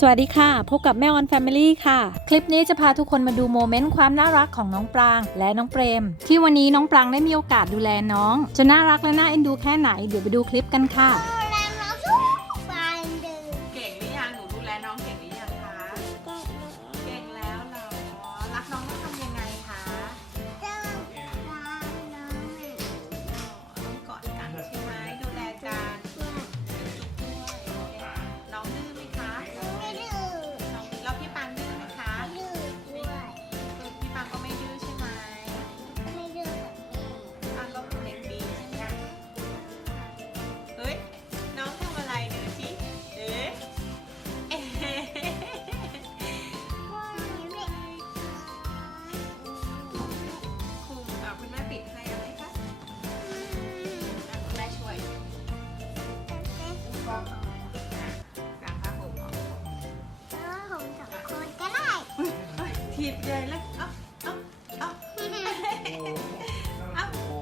สวัสดีค่ะ พบกับแม่ออนแฟมิลี่ค่ะ คลิปนี้จะพาทุกคนมาดูโมเมนต์ความน่ารักของน้องปรางและน้องเปรม ที่วันนี้น้องปรางได้มีโอกาสดูแลน้อง จะน่ารักและน่าเอ็นดูแค่ไหน เดี๋ยวไปดูคลิปกันค่ะ ถีบใหญ่เลยเอ้าเอ้าเอ้าเอ้า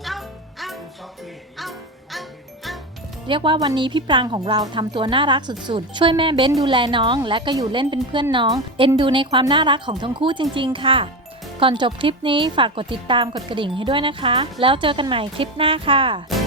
เอ้าเอ้าเอ้าเอ้าเอ้าเอ้า เรียกว่าวันนี้พี่ปรางของเราทำตัวน่ารักสุดๆ ช่วยแม่เบ้นดูแลน้อง และก็อยู่เล่นเป็นเพื่อนน้อง เอ็นดูในความน่ารักของทั้งคู่จริง ๆ ค่ะ ก่อนจบคลิปนี้ฝากกดติดตามกดกระดิ่งให้ด้วยนะคะ แล้วเจอกันใหม่คลิปหน้าค่ะ